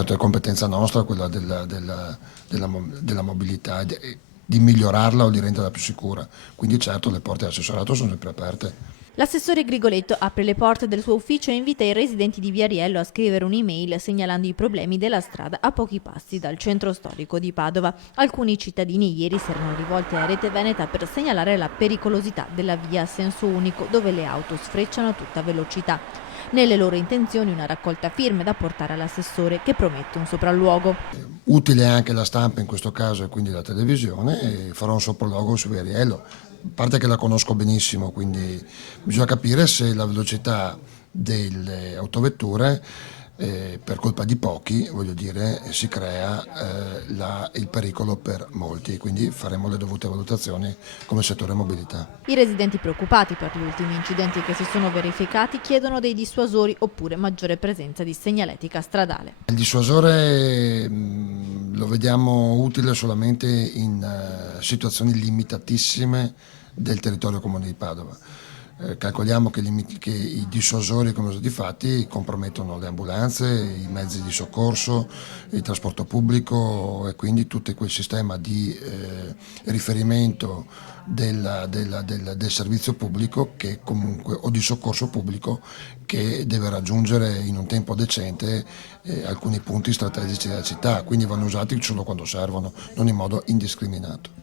Certo, è competenza nostra quella della mobilità, di migliorarla o di renderla più sicura. Quindi certo le porte dell'assessorato sono sempre aperte. L'assessore Grigoletto apre le porte del suo ufficio e invita i residenti di Via Riello a scrivere un'email segnalando i problemi della strada a pochi passi dal centro storico di Padova. Alcuni cittadini ieri si erano rivolti a Rete Veneta per segnalare la pericolosità della via a senso unico dove le auto sfrecciano a tutta velocità. Nelle loro intenzioni una raccolta firme da portare all'assessore che promette un sopralluogo. Utile anche la stampa in questo caso e quindi la televisione, e farò un sopralluogo su Veriello. A parte che la conosco benissimo, quindi bisogna capire se la velocità delle autovetture per colpa di pochi, voglio dire, si crea il pericolo per molti, quindi faremo le dovute valutazioni come settore mobilità. I residenti preoccupati per gli ultimi incidenti che si sono verificati chiedono dei dissuasori oppure maggiore presenza di segnaletica stradale. Il dissuasore lo vediamo utile solamente in situazioni limitatissime del territorio comune di Padova. Calcoliamo che i dissuasori, come sono stati fatti, compromettono le ambulanze, i mezzi di soccorso, il trasporto pubblico e quindi tutto quel sistema di riferimento del servizio pubblico che comunque, o di soccorso pubblico che deve raggiungere in un tempo decente alcuni punti strategici della città, quindi vanno usati solo quando servono, non in modo indiscriminato.